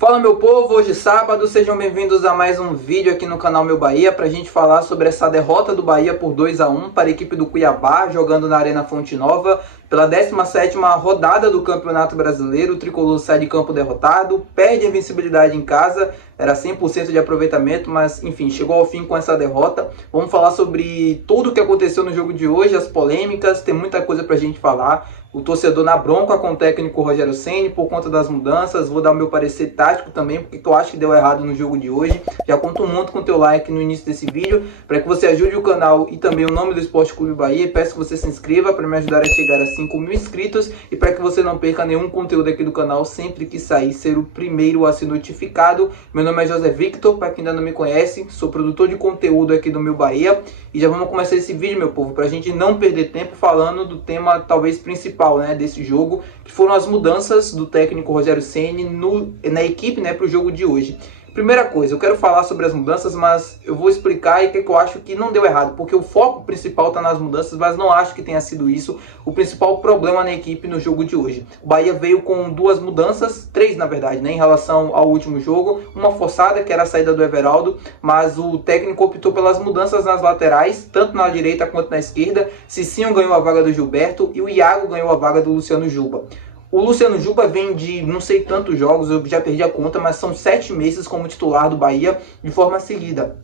Fala meu povo, hoje é sábado, sejam bem-vindos a mais um vídeo aqui no canal Meu Bahia para a gente falar sobre essa derrota do Bahia por 2-1 para a equipe do Cuiabá, jogando na Arena Fonte Nova. Pela 17ª rodada do Campeonato Brasileiro, o Tricolor sai de campo derrotado, perde a invencibilidade em casa, era 100% de aproveitamento, mas enfim, chegou ao fim com essa derrota. Vamos falar sobre tudo o que aconteceu no jogo de hoje, as polêmicas, tem muita coisa pra gente falar. O torcedor na bronca com o técnico Rogério Ceni por conta das mudanças. Vou dar o meu parecer tático também, porque eu acho que deu errado no jogo de hoje. Já conto muito com o teu like no início desse vídeo, para que você ajude o canal e também o nome do Esporte Clube Bahia. Peço que você se inscreva para me ajudar a chegar a 5.000 inscritos e para que você não perca nenhum conteúdo aqui do canal sempre que sair, ser o primeiro a ser notificado. Meu nome é José Victor, para quem ainda não me conhece, sou produtor de conteúdo aqui do Meu Bahia. E já vamos começar esse vídeo, meu povo, para a gente não perder tempo falando do tema talvez principal, né, desse jogo, que foram as mudanças do técnico Rogério Ceni na equipe, né, para o jogo de hoje. Primeira coisa, eu quero falar sobre as mudanças, mas eu vou explicar o que eu acho que não deu errado, porque o foco principal está nas mudanças, mas não acho que tenha sido isso o principal problema na equipe no jogo de hoje. O Bahia veio com duas mudanças, três na verdade, né, em relação ao último jogo, uma forçada, que era a saída do Everaldo, mas o técnico optou pelas mudanças nas laterais, tanto na direita quanto na esquerda. Cicinho ganhou a vaga do Gilberto e o Iago ganhou a vaga do Luciano Juba. O Luciano Juba vem de não sei tantos jogos, eu já perdi a conta, mas são 7 meses como titular do Bahia de forma seguida.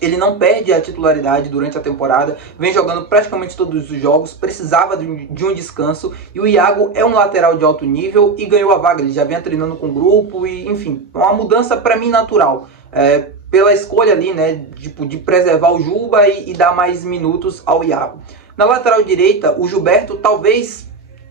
Ele não perde a titularidade durante a temporada, vem jogando praticamente todos os jogos, precisava de um descanso, e o Iago é um lateral de alto nível e ganhou a vaga. Ele já vem treinando com o grupo e, enfim, uma mudança para mim natural. Pela escolha ali, né, de preservar o Juba e dar mais minutos ao Iago. Na lateral direita, o Gilberto talvez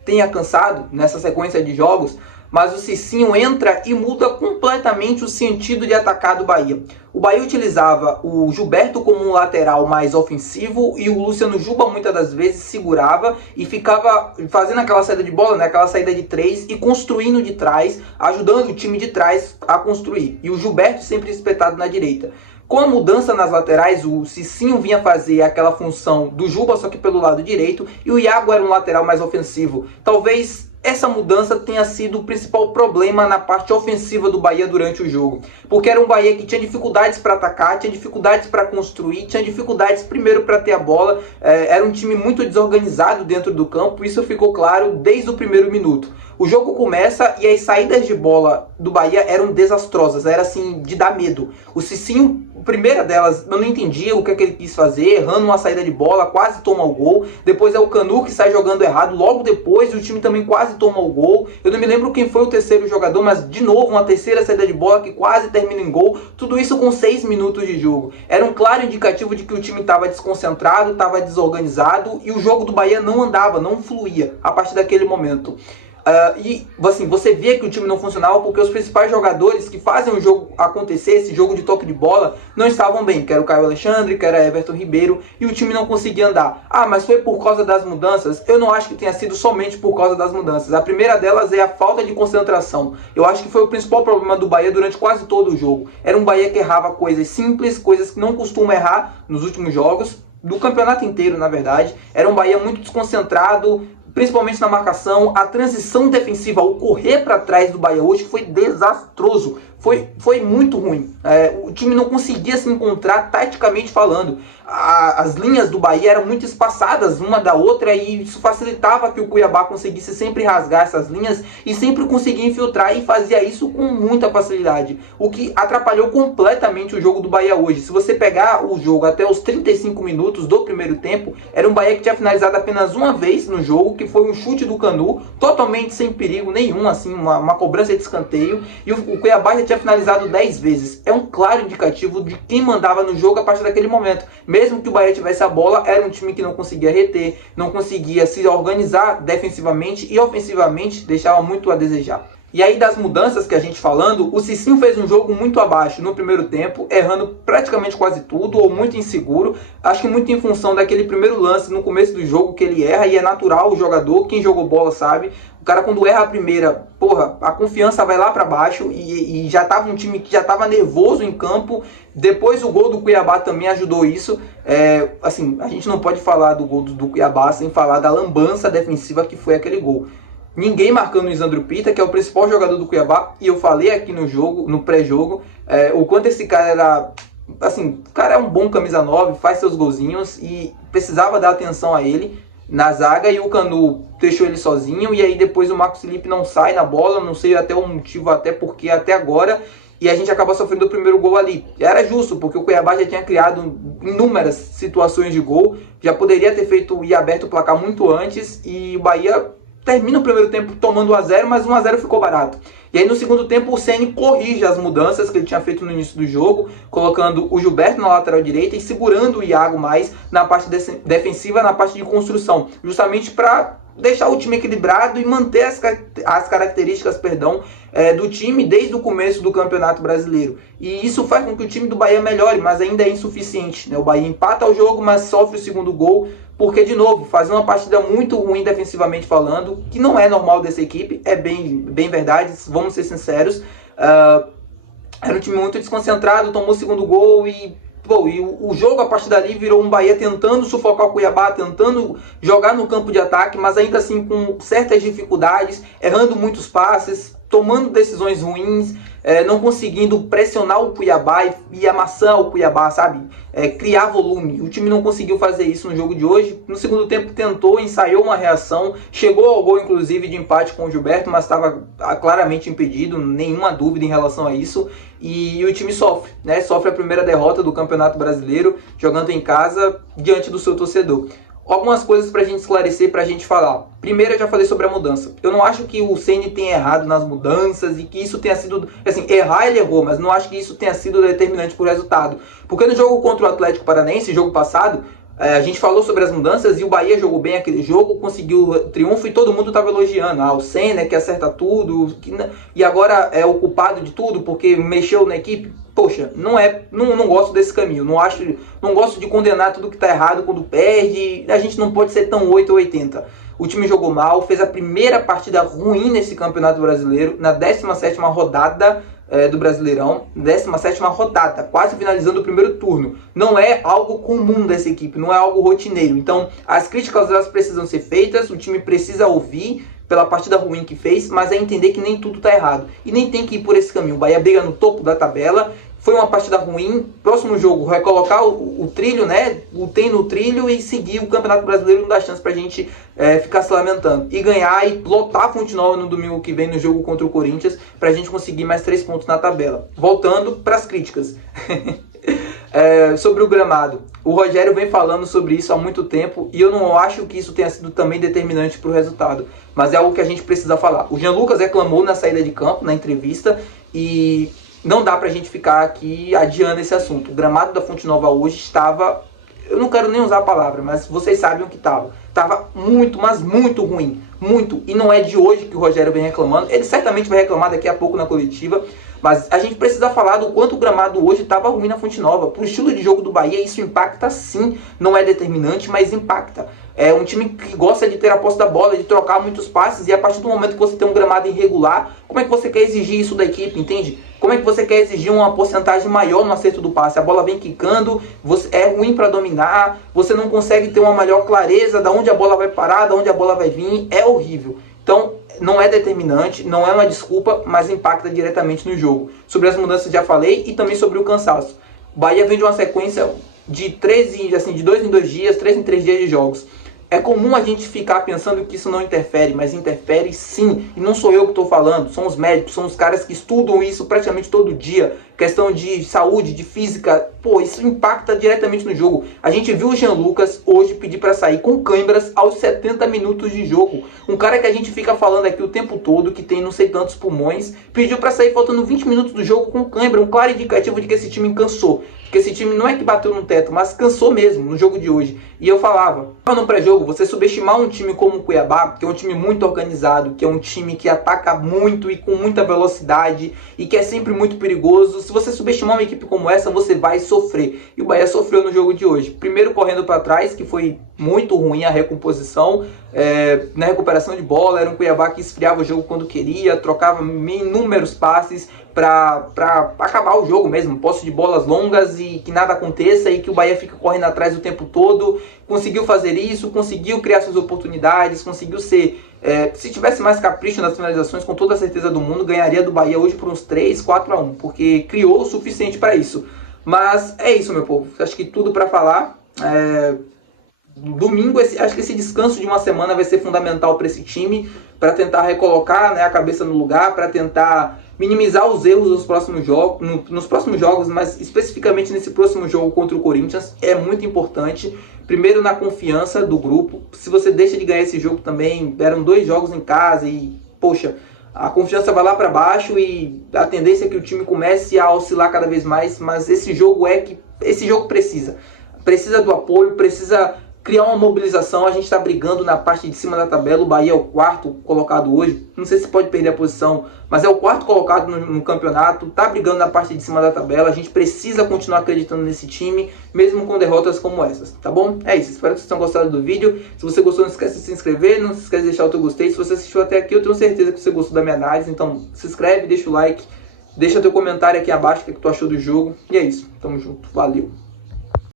tenha cansado nessa sequência de jogos, mas o Cicinho entra e muda completamente o sentido de atacar do Bahia. O Bahia utilizava o Gilberto como um lateral mais ofensivo e o Luciano Juba muitas das vezes segurava e ficava fazendo aquela saída de bola, né, aquela saída de três e construindo de trás, ajudando o time de trás a construir. E o Gilberto sempre espetado na direita. Com a mudança nas laterais, o Cicinho vinha fazer aquela função do Juba, só que pelo lado direito, e o Iago era um lateral mais ofensivo. Talvez essa mudança tenha sido o principal problema na parte ofensiva do Bahia durante o jogo. Porque era um Bahia que tinha dificuldades para atacar, tinha dificuldades para construir, tinha dificuldades primeiro para ter a bola. Era um time muito desorganizado dentro do campo, isso ficou claro desde o primeiro minuto. O jogo começa e as saídas de bola do Bahia eram desastrosas, era assim, de dar medo. O Cicinho, a primeira delas, eu não entendia o que ele quis fazer, errando uma saída de bola, quase toma o gol. Depois é o Canu que sai jogando errado, logo depois o time também quase toma o gol. Eu não me lembro quem foi o terceiro jogador, mas de novo uma terceira saída de bola que quase termina em gol. Tudo isso com 6 minutos de jogo. Era um claro indicativo de que o time estava desconcentrado, estava desorganizado e o jogo do Bahia não andava, não fluía a partir daquele momento. E assim, você via que o time não funcionava porque os principais jogadores que fazem o jogo acontecer, esse jogo de toque de bola, não estavam bem, que era o Caio Alexandre, que era Everton Ribeiro, e o time não conseguia andar. Mas foi por causa das mudanças? Eu não acho que tenha sido somente por causa das mudanças. A primeira delas é a falta de concentração. Eu acho que foi o principal problema do Bahia durante quase todo o jogo. Era um Bahia que errava coisas simples, coisas que não costuma errar nos últimos jogos, do campeonato inteiro, na verdade. Era um Bahia muito desconcentrado, principalmente na marcação. A transição defensiva, o correr para trás do Bahia hoje foi desastroso, foi muito ruim. O time não conseguia se encontrar taticamente falando. As linhas do Bahia eram muito espaçadas uma da outra e isso facilitava que o Cuiabá conseguisse sempre rasgar essas linhas e sempre conseguia infiltrar, e fazia isso com muita facilidade, o que atrapalhou completamente o jogo do Bahia hoje. Se você pegar o jogo até os 35 minutos do primeiro tempo, era um Bahia que tinha finalizado apenas uma vez no jogo, que foi um chute do Canu, totalmente sem perigo nenhum, assim, uma cobrança de escanteio, e o Cuiabá já tinha finalizado 10 vezes. É um claro indicativo de quem mandava no jogo a partir daquele momento. Mesmo que o Bahia tivesse a bola, era um time que não conseguia reter, não conseguia se organizar defensivamente e ofensivamente deixava muito a desejar. E aí, das mudanças que a gente falando, o Cicinho fez um jogo muito abaixo no primeiro tempo, errando praticamente quase tudo, ou muito inseguro. Acho que muito em função daquele primeiro lance no começo do jogo que ele erra, e é natural o jogador, quem jogou bola sabe. O cara quando erra a primeira, a confiança vai lá para baixo, e já tava um time que já tava nervoso em campo. Depois o gol do Cuiabá também ajudou isso. Assim, a gente não pode falar do gol do Cuiabá sem falar da lambança defensiva que foi aquele gol. ninguém marcando o Isandro Pita, que é o principal jogador do Cuiabá, e eu falei aqui no jogo, no pré-jogo, o quanto esse cara era, assim, o cara é um bom camisa 9, faz seus golzinhos, e precisava dar atenção a ele na zaga, e o Canu deixou ele sozinho, e aí depois o Marcos Felipe não sai na bola, não sei até o motivo, até porque até agora, e a gente acaba sofrendo o primeiro gol ali. Era justo, porque o Cuiabá já tinha criado inúmeras situações de gol, já poderia ter feito e aberto o placar muito antes, e o Bahia termina o primeiro tempo tomando 1-0, mas 1-0 ficou barato. E aí no segundo tempo o Ceni corrige as mudanças que ele tinha feito no início do jogo, colocando o Gilberto na lateral direita e segurando o Iago mais na parte defensiva, na parte de construção, justamente para deixar o time equilibrado e manter as características, do time desde o começo do Campeonato Brasileiro. E isso faz com que o time do Bahia melhore, mas ainda é insuficiente, né? O Bahia empata o jogo, mas sofre o segundo gol, porque, de novo, faz uma partida muito ruim defensivamente falando, que não é normal dessa equipe, é bem verdade, vamos ser sinceros. Era um time muito desconcentrado, tomou o segundo gol e o jogo a partir dali virou um Bahia tentando sufocar o Cuiabá, tentando jogar no campo de ataque, mas ainda assim com certas dificuldades, errando muitos passes, tomando decisões ruins, não conseguindo pressionar o Cuiabá e amassar o Cuiabá, sabe? Criar volume. O time não conseguiu fazer isso no jogo de hoje. No segundo tempo tentou, ensaiou uma reação, chegou ao gol inclusive de empate com o Gilberto, mas estava claramente impedido, nenhuma dúvida em relação a isso. E o time sofre, né? Sofre a primeira derrota do Campeonato Brasileiro, jogando em casa diante do seu torcedor. Algumas coisas pra gente esclarecer, pra gente falar. Primeiro, eu já falei sobre a mudança. Eu não acho que o Ceni tenha errado nas mudanças e que isso tenha sido... Assim, errar ele errou, mas não acho que isso tenha sido determinante pro resultado. Porque no jogo contra o Atlético Paranaense, jogo passado, a gente falou sobre as mudanças e o Bahia jogou bem aquele jogo, conseguiu triunfo e todo mundo estava elogiando. O Senna que acerta tudo, e agora é o culpado de tudo porque mexeu na equipe. Poxa, não gosto desse caminho, não gosto de condenar tudo que está errado quando perde. A gente não pode ser tão 8 ou 80. O time jogou mal, fez a primeira partida ruim nesse Campeonato Brasileiro, na 17ª rodada do Brasileirão, 17ª rodada, quase finalizando o primeiro turno. Não é algo comum dessa equipe, não é algo rotineiro. Então, as críticas elas precisam ser feitas, o time precisa ouvir pela partida ruim que fez, mas é entender que nem tudo está errado. E nem tem que ir por esse caminho. O Bahia briga no topo da tabela, foi uma partida ruim, próximo jogo vai colocar o trilho, né? Tem no trilho e seguir o Campeonato Brasileiro, não dá chance pra gente ficar se lamentando. E ganhar e lotar a Fonte Nova no domingo que vem no jogo contra o Corinthians, pra gente conseguir mais 3 pontos na tabela. Voltando pras críticas. Sobre o gramado. O Rogério vem falando sobre isso há muito tempo e eu não acho que isso tenha sido também determinante para o resultado, mas é algo que a gente precisa falar. O Jean Lucas reclamou na saída de campo, na entrevista, e não dá pra gente ficar aqui adiando esse assunto. O gramado da Fonte Nova hoje estava... Eu não quero nem usar a palavra, mas vocês sabem o que estava. Estava muito, mas muito ruim. Muito. E não é de hoje que o Rogério vem reclamando. Ele certamente vai reclamar daqui a pouco na coletiva. Mas a gente precisa falar do quanto o gramado hoje estava ruim na Fonte Nova. Para o estilo de jogo do Bahia, isso impacta sim. Não é determinante, mas impacta. É um time que gosta de ter a posse da bola, de trocar muitos passes. E a partir do momento que você tem um gramado irregular, como é que você quer exigir isso da equipe, entende? Como é que você quer exigir uma porcentagem maior no acerto do passe? A bola vem quicando, é ruim para dominar, você não consegue ter uma maior clareza de onde a bola vai parar, de onde a bola vai vir. É horrível. Então, não é determinante, não é uma desculpa, mas impacta diretamente no jogo. Sobre as mudanças já falei e também sobre o cansaço. O Bahia vem de uma sequência de 2 em 2 dias, 3 em 3 dias de jogos. É comum a gente ficar pensando que isso não interfere, mas interfere sim. E não sou eu que estou falando, são os médicos, são os caras que estudam isso praticamente todo dia. Questão de saúde, de física, isso impacta diretamente no jogo. A gente viu o Jean Lucas hoje pedir para sair com câimbras aos 70 minutos de jogo. Um cara que a gente fica falando aqui o tempo todo, que tem não sei tantos pulmões, pediu para sair faltando 20 minutos do jogo com câimbra. Um claro indicativo de que esse time cansou. Que esse time não é que bateu no teto, mas cansou mesmo no jogo de hoje. E eu falava, no pré-jogo, você subestimar um time como o Cuiabá, que é um time muito organizado, que é um time que ataca muito e com muita velocidade e que é sempre muito perigoso, se você subestimar uma equipe como essa, você vai sofrer. E o Bahia sofreu no jogo de hoje. Primeiro correndo para trás, que foi muito ruim a recomposição, na recuperação de bola, era um Cuiabá que esfriava o jogo quando queria, trocava inúmeros passes para acabar o jogo mesmo, posse de bolas longas e que nada aconteça e que o Bahia fica correndo atrás o tempo todo. Conseguiu fazer isso, conseguiu criar suas oportunidades, conseguiu ser Se tivesse mais capricho nas finalizações, com toda a certeza do mundo, ganharia do Bahia hoje por uns 3-4-1, porque criou o suficiente para isso. Mas é isso, meu povo. Acho que tudo para falar. Domingo, acho que esse descanso de uma semana vai ser fundamental para esse time, para tentar recolocar, né, a cabeça no lugar, para tentar minimizar os erros nos próximos jogos, mas especificamente nesse próximo jogo contra o Corinthians, é muito importante. Primeiro na confiança do grupo. Se você deixa de ganhar esse jogo também, eram 2 jogos em casa e, poxa, a confiança vai lá para baixo e a tendência é que o time comece a oscilar cada vez mais, mas esse jogo precisa do apoio, precisa criar uma mobilização. A gente está brigando na parte de cima da tabela. O Bahia é o 4º colocado hoje. Não sei se pode perder a posição, mas é o 4º colocado no campeonato. Está brigando na parte de cima da tabela. A gente precisa continuar acreditando nesse time, mesmo com derrotas como essas, tá bom? É isso. Espero que vocês tenham gostado do vídeo. Se você gostou, não esquece de se inscrever. Não se esquece de deixar o teu gostei. Se você assistiu até aqui, eu tenho certeza que você gostou da minha análise. Então se inscreve, deixa o like, deixa teu comentário aqui abaixo o que tu achou do jogo. E é isso. Tamo junto. Valeu.